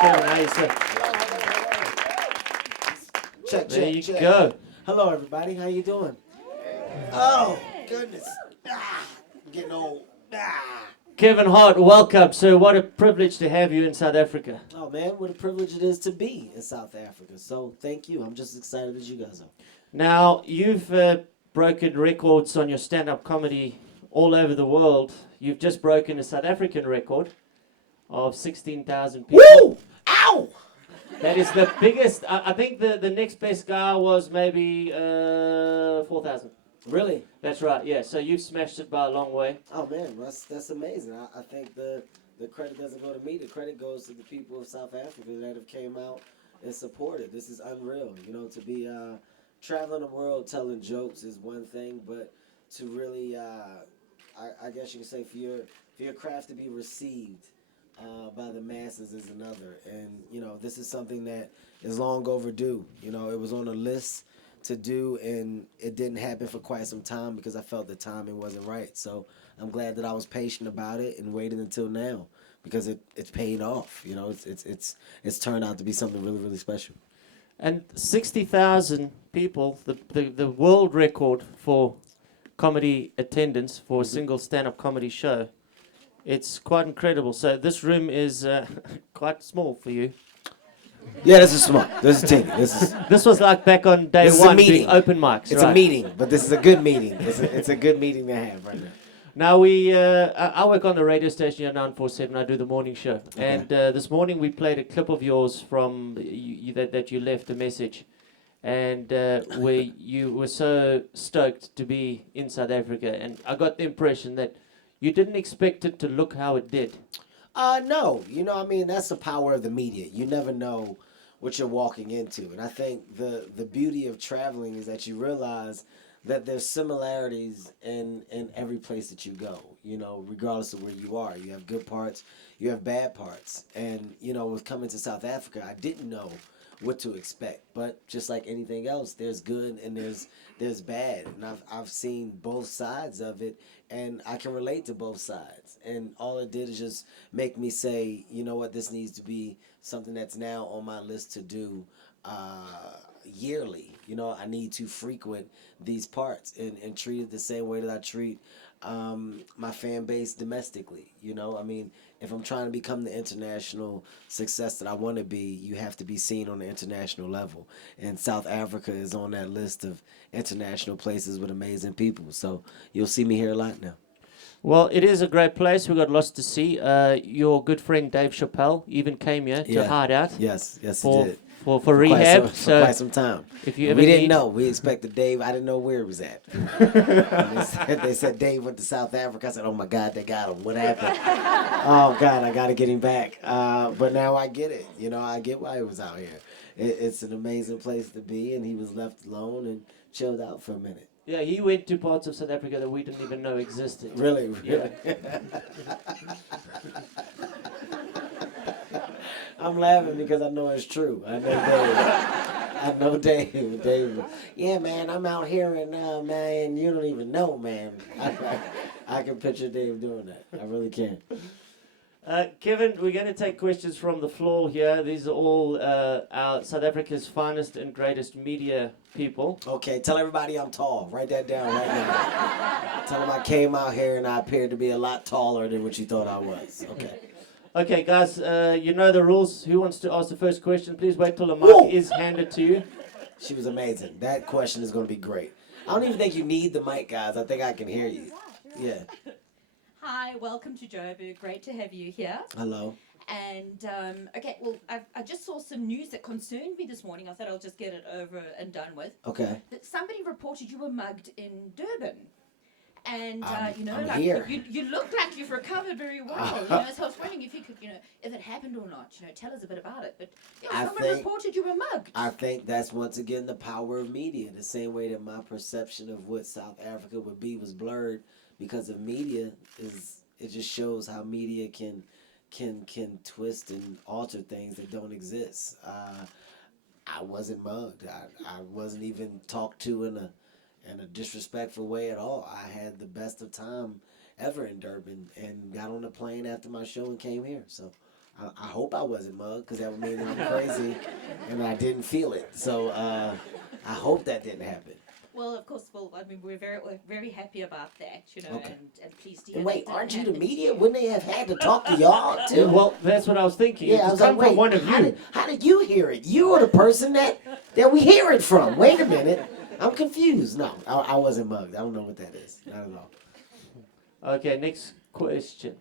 Kevin, how you say? Check, There check, you check. go. Hello, everybody. How you doing? Oh, goodness. I'm getting old. Kevin Hart, welcome. So what a privilege to have you in South Africa. Oh, man, what a privilege it is to be in South Africa. So thank you. I'm just as excited as you guys are. Now, you've broken records on your stand-up comedy all over the world. You've just broken a South African record of 16,000 people. Woo! Ow! That is the biggest. I think the next best guy was maybe 4,000. Really? That's right, yeah. So you've smashed it by a long way. Oh, man, that's amazing. I think the credit doesn't go to me. The credit goes to the people of South Africa that have came out and supported. This is unreal. You know, to be traveling the world telling jokes is one thing, but to really, I guess you can say, for your craft to be received by the masses is another. And, you know, this is something that is long overdue. You know, it was on a list to do, and it didn't happen for quite some time because I felt the timing wasn't right. So I'm glad that I was patient about it and waited until now because it's paid off. You know, it's turned out to be something really, really special. And 60,000 people, the world record for comedy attendance for a single stand-up comedy show. It's quite incredible. So this room is quite small for you. Yeah, this is small. This is teeny. This was like back on day This is a one meeting. doing open mics. It's right? a meeting, but this is a good meeting. It's a good meeting to have right now. Now I work on the radio station here 947. I do the morning show, and this morning we played a clip of yours from that you left a message, and where you were so stoked to be in South Africa, and I got the impression that you didn't expect it to look how it did. No. You know, I mean, that's the power of the media. You never know what you're walking into. And I think the beauty of traveling is that you realize that there's similarities in every place that you go, you know, regardless of where you are. You have good parts, you have bad parts. And, you know, with coming to South Africa, I didn't know what to expect. But just like anything else, there's good and there's bad. And I've seen both sides of it, and I can relate to both sides. And all it did is just make me say, you know what, this needs to be something that's now on my list to do yearly. You know, I need to frequent these parts and treat it the same way that I treat my fan base domestically. You know, I mean, if I'm trying to become the international success that I want to be, you have to be seen on the international level. And South Africa is on that list of international places with amazing people. So you'll see me here a lot now. Well, it is a great place. We've got lots to see. Your good friend Dave Chappelle even came here to hide out. Yes, he for, did. For For rehab. for quite some time. If you And ever we didn't need- know. We expected Dave. I didn't know where he was at. They said Dave went to South Africa. I said, oh my God, they got him. What happened? Oh God, I got to get him back. But now I get it. You know, I get why he was out here. It's an amazing place to be, and he was left alone and chilled out for a minute. Yeah, he went to parts of South Africa that we didn't even know existed. Really? Yeah. I'm laughing because I know it's true. I know Dave. I know Dave. Dave. Yeah, man, I'm out here and man, you don't even know, man. I can picture Dave doing that. I really can. Kevin, we're going to take questions from the floor here. These are all our South Africa's finest and greatest media people. Okay, tell everybody I'm tall. Write that down right now. Tell them I came out here and I appeared to be a lot taller than what you thought I was. Okay. Okay, guys, you know the rules. Who wants to ask the first question? Please wait till the Whoa. mic is handed to you. She was amazing. That question is going to be great. I don't even think you need the mic, guys. I think I can hear you. Yeah. Hi, welcome to Joburg. Great to have you here. Hello. And, okay, well, I just saw some news that concerned me this morning. I thought I'll just get it over and done with. Okay. That somebody reported you were mugged in Durban. And, you know, I'm like, here. you look like you've recovered very well. You know, so I was wondering if you could, you know, if it happened or not, you know, tell us a bit about it. But, yeah, someone reported you were mugged. I think that's once again the power of media. The same way that my perception of what South Africa would be was blurred because of media. It just shows how media can twist and alter things that don't exist. I wasn't mugged. I wasn't even talked to in a disrespectful way at all. I had the best of time ever in Durban and got on a plane after my show and came here. So I hope I wasn't mugged, because that would mean that I'm crazy and I didn't feel it. So I hope that didn't happen. Well, of course, I mean, we're very happy about that, Okay. and pleased to hear And wait, that aren't you the happened to media? you. Wouldn't they have had to talk to y'all too? Well, that's what I was thinking. Yeah, I It's was come like, from wait, one of you. how did you hear it? You are the person that we hear it from. Wait a minute. I'm confused. No, I wasn't mugged. I don't know what that is. Not at all. Okay, next question.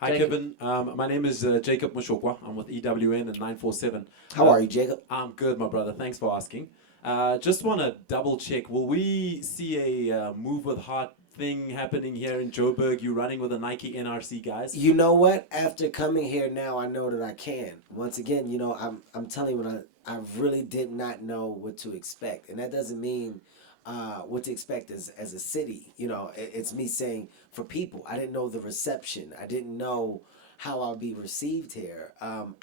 Hi, Jacob. Kevin. My name is Jacob Mushokwa. I'm with EWN and 947. How are you, Jacob? I'm good, my brother. Thanks for asking. Just want to double check. Will we see a Move with Heart thing happening here in Joburg? You running with the Nike NRC guys? You know what? After coming here now, I know that I can. Once again, I'm telling you, I really did not know what to expect, and that doesn't mean what to expect as a city. It's me saying for people. I didn't know the reception. I didn't know how I'll be received here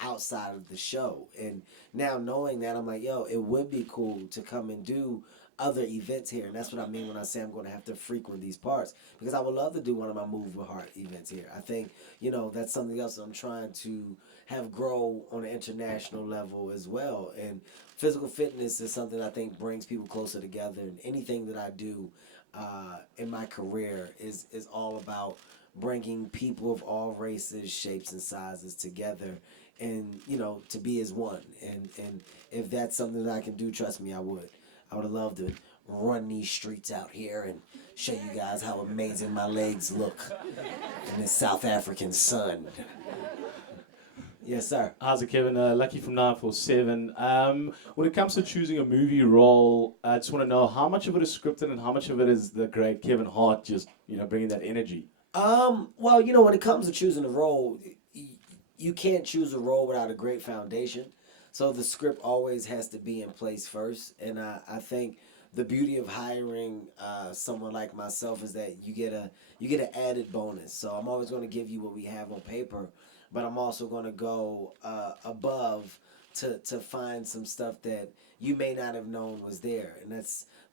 outside of the show. And now knowing that, I'm like, yo, it would be cool to come and do other events here. And that's what I mean when I say I'm going to have to frequent these parts, because I would love to do one of my Move with Heart events here. I think, that's something else that I'm trying to have grow on an international level as well. And physical fitness is something I think brings people closer together. And anything that I do in my career is all about bringing people of all races, shapes, and sizes together, and to be as one. And if that's something that I can do, trust me, I would. I would love to run these streets out here and show you guys how amazing my legs look in this South African sun. Yes, sir. How's it, Kevin? Lucky from 947. When it comes to choosing a movie role, I just want to know how much of it is scripted and how much of it is the great Kevin Hart just, bringing that energy. Well, when it comes to choosing a role, you can't choose a role without a great foundation. So the script always has to be in place first. And I think the beauty of hiring someone like myself is that you get an added bonus. So I'm always going to give you what we have on paper, but I'm also going to go above to find some stuff that you may not have known was there. And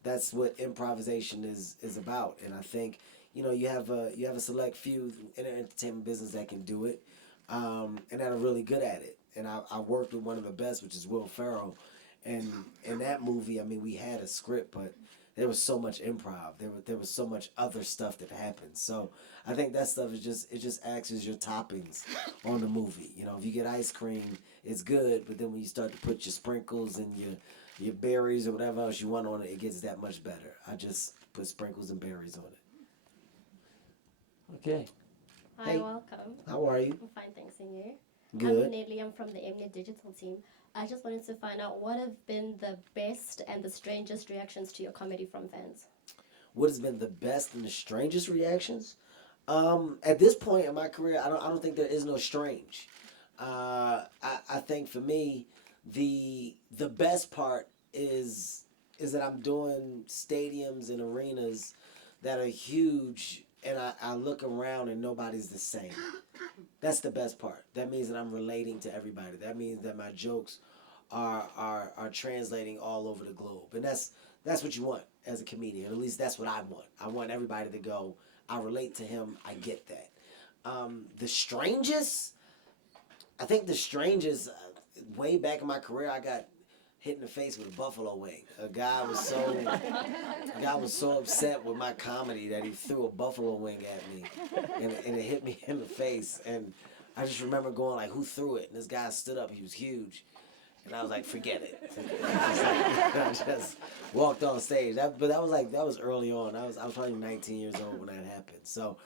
that's what improvisation is about. And I think you have a select few in the entertainment business that can do it, and that are really good at it. And I worked with one of the best, which is Will Ferrell. And in that movie, I mean, we had a script, but there was so much improv. There was so much other stuff that happened. So I think that stuff it just acts as your toppings on the movie. If you get ice cream, it's good, but then when you start to put your sprinkles and your berries or whatever else you want on it, it gets that much better. I just put sprinkles and berries on it. Okay. Hi, Hey. welcome. How are you? I'm fine, thanks, and you? I'm Good. Nelly. I'm from the Mnet Digital team. I just wanted to find out what have been the best and the strangest reactions to your comedy from fans. What has been the best and the strangest reactions? At this point in my career, I don't think there is no strange. I think for me, the best part is that I'm doing stadiums and arenas that are huge, and I look around and nobody's the same. That's the best part. That means that I'm relating to everybody. That means that my jokes are translating all over the globe, and that's what you want as a comedian. At least that's what I want. I want everybody to go, I relate to him. I get that. The strangest, I think the strangest, way back in my career, I got hit in the face with a buffalo wing. A guy was so upset with my comedy that he threw a buffalo wing at me, and it hit me in the face. And I just remember going like, "Who threw it?" And this guy stood up. He was huge, and I was like, "Forget it." I just walked on stage. But that was early on. I was probably 19 years old when that happened. So.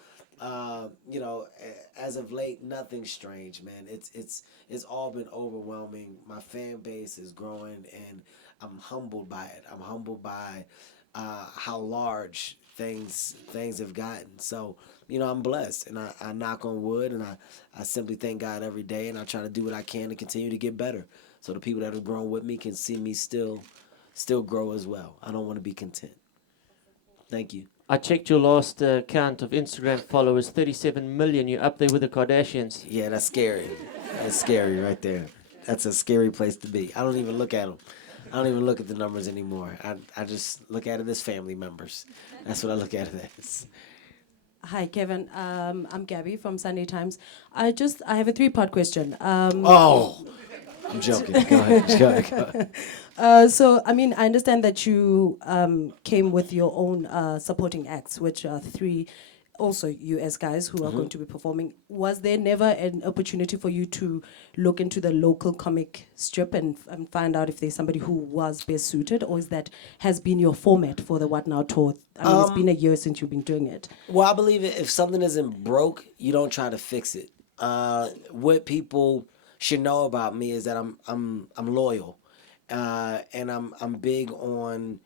As of late, nothing strange, man. It's all been overwhelming. My fan base is growing, and I'm humbled by it. I'm humbled by how large things have gotten. So, I'm blessed, and I knock on wood, and I simply thank God every day, and I try to do what I can to continue to get better, so the people that have grown with me can see me still grow as well. I don't want to be content. Thank you. I checked your last count of Instagram followers, 37 million. You're up there with the Kardashians. Yeah, that's scary. That's scary right there. That's a scary place to be. I don't even look at them. I don't even look at the numbers anymore. I just look at it as family members. That's what I look at it as. Hi, Kevin. I'm Gabby from Sunday Times. I have a three-part question. Oh, I'm joking. Go ahead. Go ahead. So, I mean, I understand that you came with your own supporting acts, which are three, also US guys who are going to be performing. Was there never an opportunity for you to look into the local comic strip and find out if there's somebody who was best suited, or is that has been your format for the What Now tour? I mean, it's been a year since you've been doing it. Well, I believe if something isn't broke, you don't try to fix it. What people should know about me is that I'm loyal, and I'm big on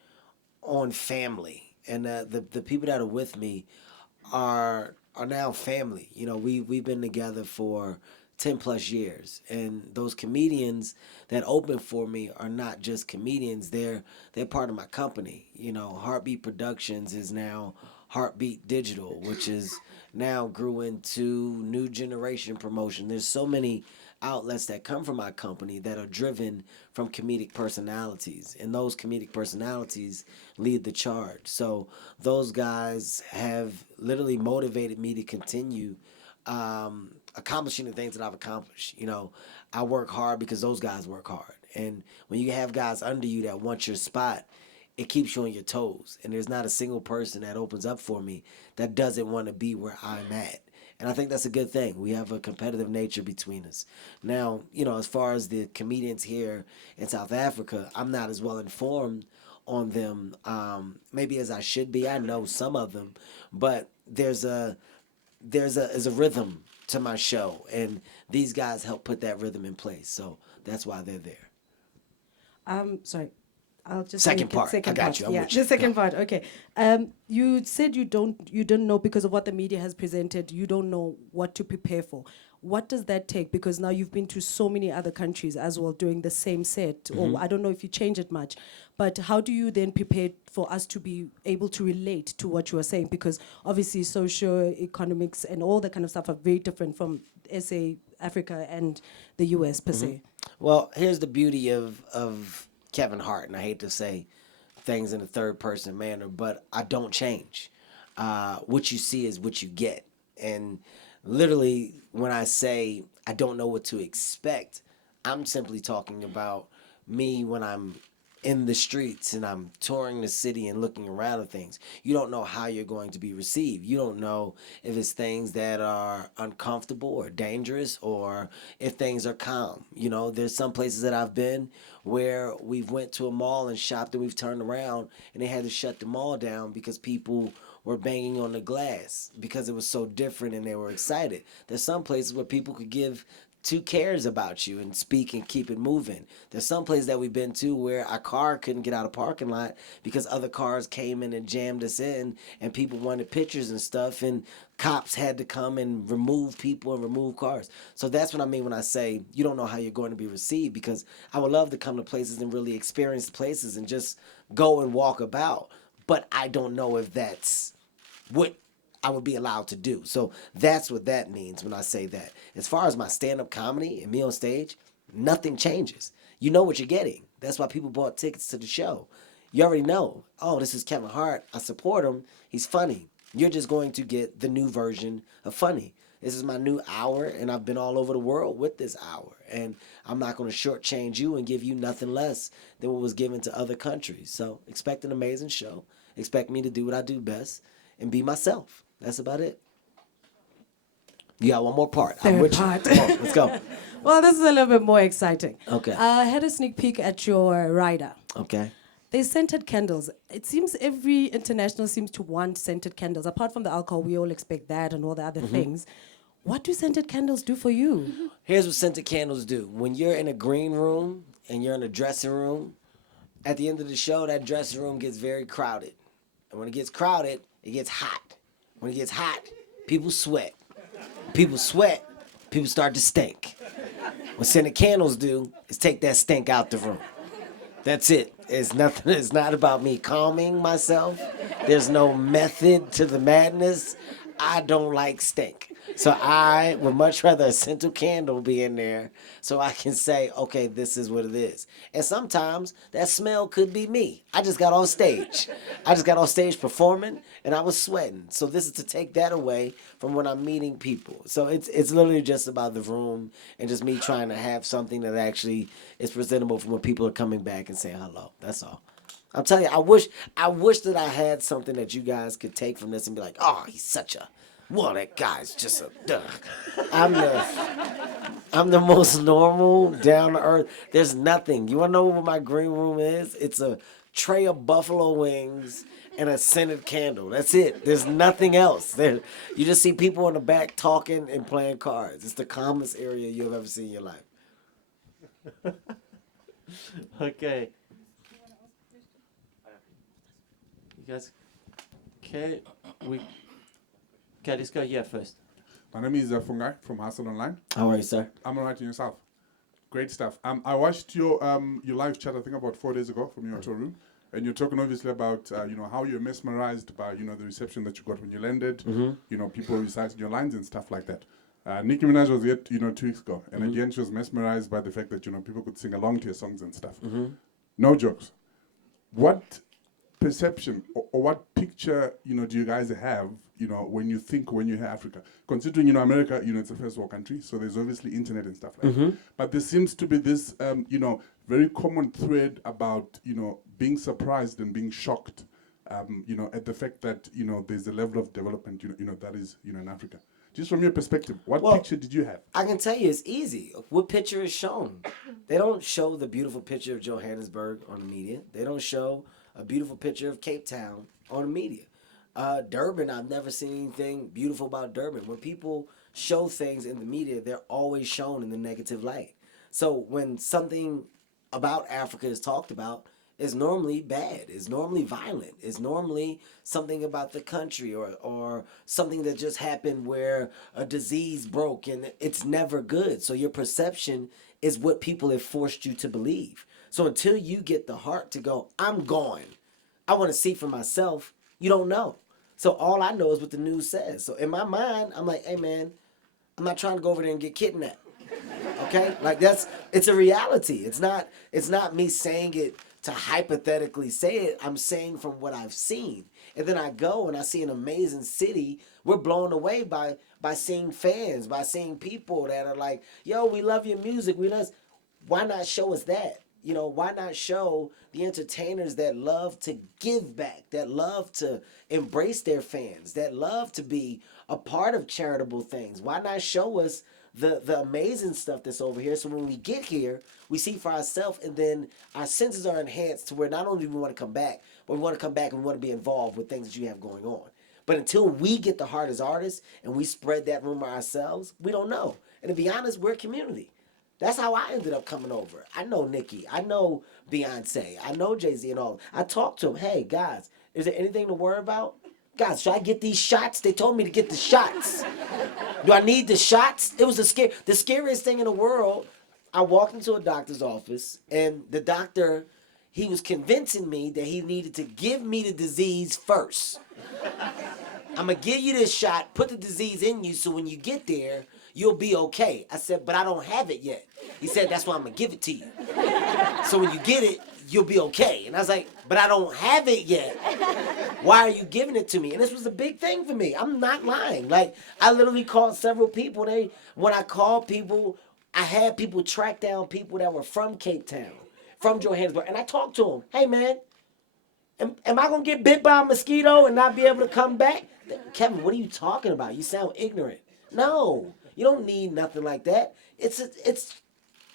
family, and the people that are with me are now family. You know, we've been together for 10 plus years, and those comedians that open for me are not just comedians, they're part of my company. You know, Heartbeat Productions is now Heartbeat Digital, which is now grew into New Generation Promotion. There's so many outlets that come from my company that are driven from comedic personalities, and those comedic personalities lead the charge. So those guys have literally motivated me to continue accomplishing the things that I've accomplished. You know, I work hard because those guys work hard, and when you have guys under you that want your spot, it keeps you on your toes. And there's not a single person that opens up for me that doesn't want to be where I'm at. And I think that's a good thing. We have a competitive nature between us. Now, you know, as far as the comedians here in South Africa, I'm not as well informed on them maybe as I should be. I know some of them, but there's a rhythm to my show, and these guys help put that rhythm in place. So that's why they're there. Sorry. I'll just Second make it part. second I got part. you. I'm Yeah, with you. the second part. Okay. You said you don't know because of what the media has presented. You don't know what to prepare for. What does that take? Because now you've been to so many other countries as well doing the same set. Or I don't know if you change it much, but how do you then prepare for us to be able to relate to what you are saying? Because obviously socio-economics and all that kind of stuff are very different from SA, Africa, and the US per se. Well, here's the beauty of Kevin Hart, and I hate to say things in a third person manner, but I don't change. What you see is what you get. And literally, when I say I don't know what to expect, I'm simply talking about me when I'm in the streets and I'm touring the city and looking around at things. You don't know how you're going to be received. You don't know if it's things that are uncomfortable or dangerous or if things are calm. You know, there's some places that I've been where we've went to a mall and shopped and we've turned around and they had to shut the mall down because people were banging on the glass because it was so different and they were excited. There's some places where people could give two cares about you and speak and keep it moving. There's some places that we've been to where our car couldn't get out of parking lot because other cars came in and jammed us in and people wanted pictures and stuff and cops had to come and remove people and remove cars. So that's what I mean when I say you don't know how you're going to be received, because I would love to come to places and really experience places and just go and walk about. But I don't know if that's what I would be allowed to do. So that's what that means when I say that. As far as my stand-up comedy and me on stage, nothing changes. You know what you're getting. That's why people bought tickets to the show. You already know, oh, this is Kevin Hart. I support him. He's funny. You're just going to get the new version of funny. This is my new hour, and I've been all over the world with this hour. And I'm not going to shortchange you and give you nothing less than what was given to other countries. So expect an amazing show. Expect me to do what I do best and be myself. That's about it. You got one more part. I'm Third with part. you. Come on, let's go. Well, this is a little bit more exciting. Okay. I had a sneak peek at your rider. Okay. They scented candles. It seems every international seems to want scented candles. Apart from the alcohol, we all expect that and all the other things. What do scented candles do for you? Here's what scented candles do. When you're in a green room and you're in a dressing room, at the end of the show, that dressing room gets very crowded. And when it gets crowded, it gets hot. When it gets hot, people sweat. People sweat, people start to stink. What scented candles do is take that stink out the room. That's it. It's nothing. It's not about me calming myself. There's no method to the madness. I don't like stink. So I would much rather a scented candle be in there so I can say, okay, this is what it is. And sometimes that smell could be me. I just got on stage. I just got on stage performing and I was sweating. So this is to take that away from when I'm meeting people. So it's literally just about the room and just me trying to have something that actually is presentable for when people are coming back and saying hello. That's all. I'm telling you, I wish that I had something that you guys could take from this and be like, oh, he's such a, well, that guy's just a, duh. I'm the most normal, down to earth. There's nothing. You wanna know what my green room is? It's a tray of buffalo wings and a scented candle. That's it. There's nothing else. There, you just see people in the back talking and playing cards. It's the calmest area you've ever seen in your life. Okay. You guys, okay, let's go here first. My name is Fungai from Hustle Online. How are you, sir? I'm alright in yourself. Great stuff. I watched your live chat, I think about 4 days ago from your hotel room, and you're talking obviously about how you're mesmerized by the reception that you got when you landed. People reciting your lines and stuff like that. Nicki Minaj was here 2 weeks ago, and again she was mesmerized by the fact that people could sing along to your songs and stuff. No jokes. What perception or what picture do you guys have when you hear Africa, considering America it's a first world country, so there's obviously internet and stuff like that, but there seems to be this very common thread about being surprised and being shocked at the fact that there's a level of development that is in Africa. Just from your perspective, what picture did you have? I can tell you it's easy. What picture is shown? They don't show the beautiful picture of Johannesburg on the media. They don't show a beautiful picture of Cape Town on the media. Durban, I've never seen anything beautiful about Durban. When people show things in the media, they're always shown in the negative light. So when something about Africa is talked about, it's normally bad, it's normally violent, it's normally something about the country or something that just happened where a disease broke, and it's never good. So your perception is what people have forced you to believe. So until you get the heart to go, I'm going, I want to see for myself, you don't know. So all I know is what the news says. So in my mind, I'm like, hey man, I'm not trying to go over there and get kidnapped. Okay? Like it's a reality. It's not me saying it to hypothetically say it. I'm saying from what I've seen. And then I go and I see an amazing city. We're blown away by seeing fans, by seeing people that are like, yo, we love your music. Why not show us that? Why not show the entertainers that love to give back, that love to embrace their fans, that love to be a part of charitable things? Why not show us the amazing stuff that's over here, so when we get here, we see for ourselves, and then our senses are enhanced to where not only do we want to come back, but we want to come back and we want to be involved with things that you have going on. But until we get the heart as artists and we spread that rumor ourselves, we don't know. And to be honest, we're a community. That's how I ended up coming over. I know Nicki. I know Beyonce. I know Jay-Z and all. I talked to them. Hey, guys, is there anything to worry about? Guys, should I get these shots? They told me to get the shots. Do I need the shots? It was the scariest thing in the world. I walked into a doctor's office, and the doctor, he was convincing me that he needed to give me the disease first. I'm going to give you this shot, put the disease in you, so when you get there, you'll be okay. I said, but I don't have it yet. He said, that's why I'm going to give it to you. So when you get it, you'll be okay. And I was like, but I don't have it yet. Why are you giving it to me? And this was a big thing for me. I'm not lying. Like, I literally called several people. When I called people, I had people track down people that were from Cape Town, from Johannesburg. And I talked to them. Hey, man, am I going to get bit by a mosquito and not be able to come back? Kevin, what are you talking about? You sound ignorant. No, you don't need nothing like that. It's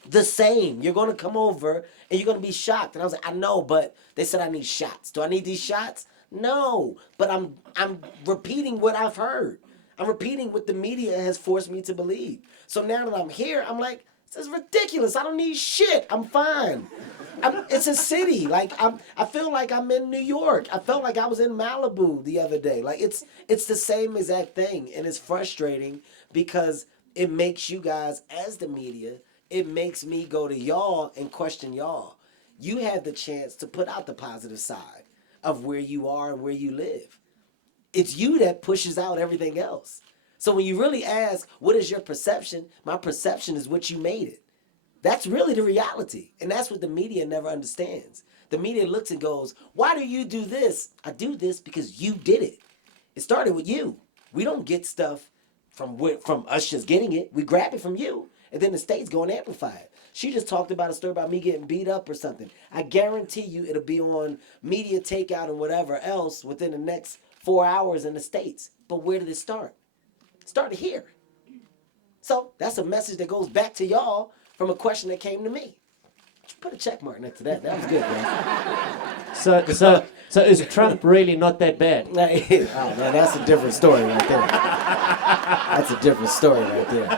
the same. You're going to come over and you're going to be shocked. And I was like, I know, but they said I need shots. Do I need these shots? No, but I'm repeating what I've heard. I'm repeating what the media has forced me to believe. So now that I'm here, I'm like, this is ridiculous. I don't need shit. I'm fine. It's a city. Like I feel like I'm in New York. I felt like I was in Malibu the other day. Like it's the same exact thing, and it's frustrating because it makes you guys, as the media, it makes me go to y'all and question y'all. You have the chance to put out the positive side of where you are and where you live. It's you that pushes out everything else. So when you really ask, what is your perception? My perception is what you made it. That's really the reality. And that's what the media never understands. The media looks and goes, why do you do this? I do this because you did it. It started with you. We don't get stuff from us just getting it. We grab it from you. And then the states go and amplify it. She just talked about a story about me getting beat up or something. I guarantee you it'll be on media takeout and whatever else within the next 4 hours in the States. But where did it start? It started here. So that's a message that goes back to y'all from a question that came to me. Put a check mark next to that. That was good, man. So is Trump really not that bad? Oh, man, that's a different story right there. That's a different story right there.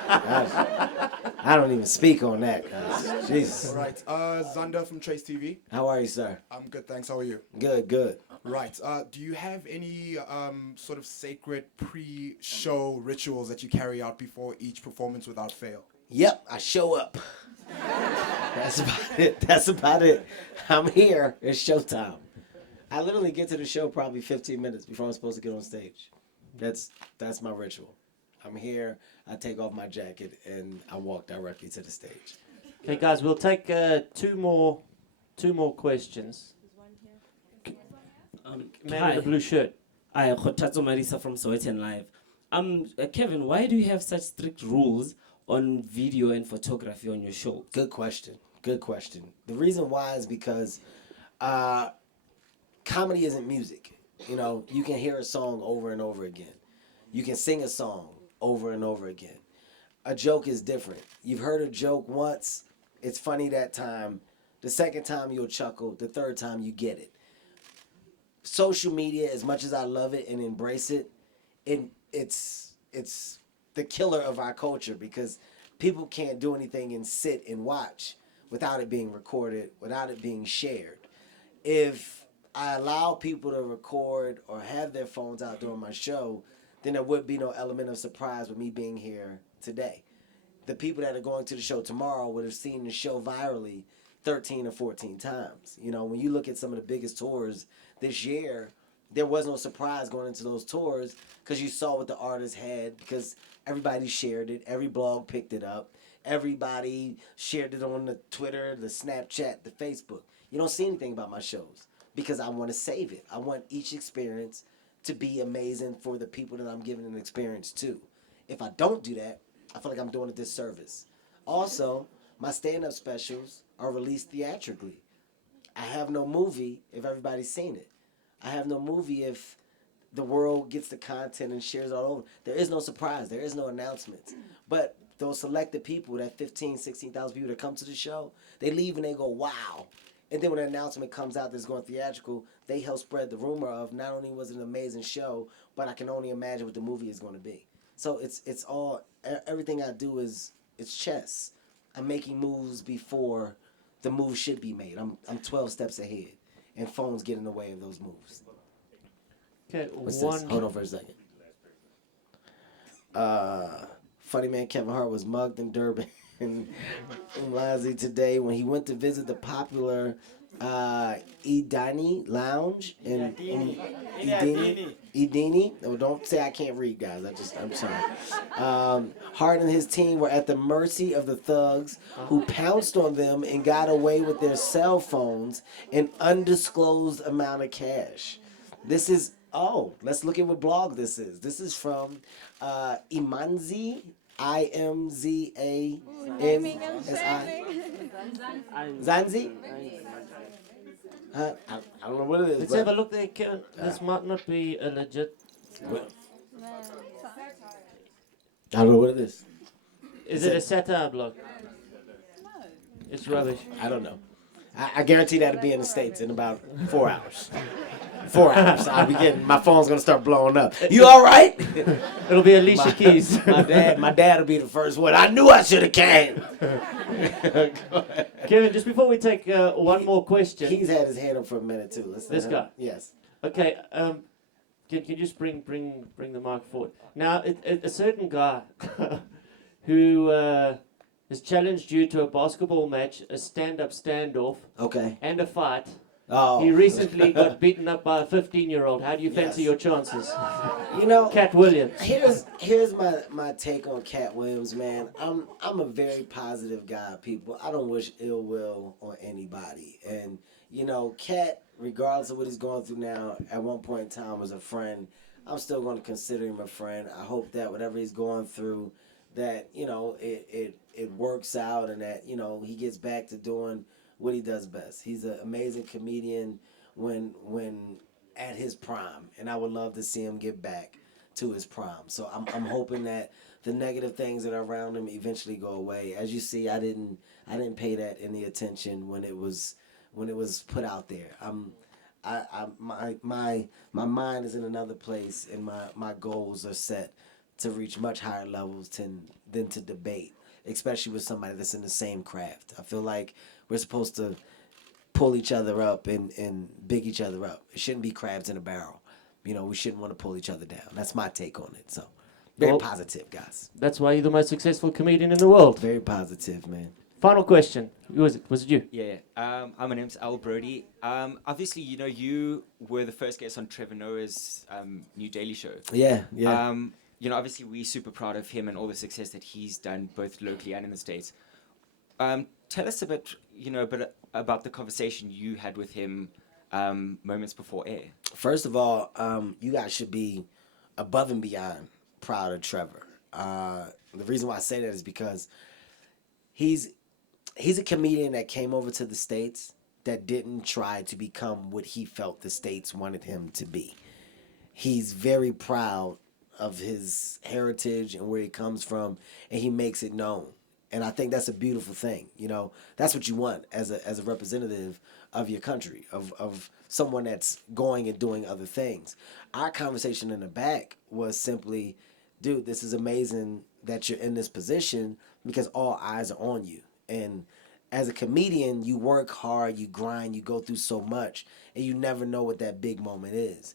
I don't even speak on that, guys. Jesus. All right. Zander from Trace TV. How are you, sir? I'm good, thanks. How are you? Good. Right. Do you have any sort of sacred pre-show rituals that you carry out before each performance without fail? Yep, I show up. That's about it. I'm here. It's showtime. I literally get to the show probably 15 minutes before I'm supposed to get on stage. That's my ritual. I'm here, I take off my jacket, and I walk directly to the stage. Okay, guys, we'll take two more questions. Man in the blue shirt. I Khotatso Marisa from Sowetan Live. Kevin, why do you have such strict rules on video and photography on your show? Good question. The reason why is because comedy isn't music. You know, you can hear a song over and over again. You can sing a song over and over again. A joke is different. You've heard a joke once, it's funny that time. The second time you'll chuckle, the third time you get it. Social media, as much as I love it and embrace it, it's the killer of our culture because people can't do anything and sit and watch without it being recorded, without it being shared. If I allow people to record or have their phones out during my show, then there would be no element of surprise with me being here today. The people that are going to the show tomorrow would have seen the show virally 13 or 14 times. You know, when you look at some of the biggest tours this year, there was no surprise going into those tours because you saw what the artists had because everybody shared it. Every blog picked it up. Everybody shared it on the Twitter, the Snapchat, the Facebook. You don't see anything about my shows because I want to save it. I want each experience to be amazing for the people that I'm giving an experience to. If I don't do that, I feel like I'm doing a disservice. Also, my stand-up specials are released theatrically. I have no movie if everybody's seen it. I have no movie if the world gets the content and shares it all over. There is no surprise. There is no announcements. But those selected people, that 15, 16,000 people that come to the show, they leave and they go, wow. And then when the announcement comes out that's going theatrical, they help spread the rumor of not only was it an amazing show, but I can only imagine what the movie is going to be. So it's all, everything I do is, it's chess. I'm making moves before the move should be made. I'm 12 steps ahead, and phones get in the way of those moves. Okay, Hold on for a second. Funny man Kevin Hart was mugged in Durban in Umlazi today when he went to visit the popular Edini Lounge in Edini. Oh, don't say I can't read, guys. I'm sorry. Hart and his team were at the mercy of the thugs who pounced on them and got away with their cell phones and undisclosed amount of cash. This is, let's look at what blog this is. This is from Imanzi, IMZANSI. Zanzi? I don't know what it is. Let's have a look there, Kevin. This might not be a legit. I don't know what it is. Is it a satire blog? No. It's rubbish. I don't know. I guarantee that'll be in the States in about 4 hours. 4 hours. I'll be getting, my phone's gonna start blowing up. You all right? It'll be Alicia Keys. My dad will be the first one. I knew I should have came. Kevin, just before we take one more question. He's had his hand up for a minute too. This guy? Yes. Okay, can you just bring the mic forward? Now, a certain guy who has challenged you to a basketball match, a stand-up standoff, Okay. and a fight, Oh, He recently got beaten up by a 15-year-old. How do you fancy Yes. your chances? you know, Cat Williams. here's my take on Cat Williams, man. I'm a very positive guy, people. I don't wish ill will on anybody, and you know, Cat, regardless of what he's going through now, at one point in time was a friend. I'm still going to consider him a friend. I hope that whatever he's going through, that you know it works out, and that you know he gets back to doing what he does best. He's an amazing comedian when at his prime, and I would love to see him get back to his prime. So I'm hoping that the negative things that are around him eventually go away. As you see, I didn't pay that any attention when it was put out there. My mind is in another place, and my goals are set to reach much higher levels than to debate, especially with somebody that's in the same craft. I feel like we're supposed to pull each other up and big each other up. It shouldn't be crabs in a barrel. You know, we shouldn't want to pull each other down. That's my take on it. So, very Well, positive, guys. That's why you're the most successful comedian in the world. Very positive, man. Final question. Who was it? Was it you? Yeah, hi, my name's Al Brody. Obviously, you know, you were the first guest on Trevor Noah's new Daily Show. Yeah. You know, obviously, we're super proud of him and all the success that he's done, both locally and in the States. Tell us a bit about the conversation you had with him moments before air. First of all, you guys should be above and beyond proud of Trevor. The reason why I say that is because he's a comedian that came over to the States that didn't try to become what he felt the States wanted him to be. He's very proud of his heritage and where he comes from, and he makes it known. And I think that's a beautiful thing. You know, that's what you want as a representative of your country, of someone that's going and doing other things. Our conversation in the back was simply, dude, this is amazing that you're in this position because all eyes are on you. And as a comedian, you work hard, you grind, you go through so much, and you never know what that big moment is.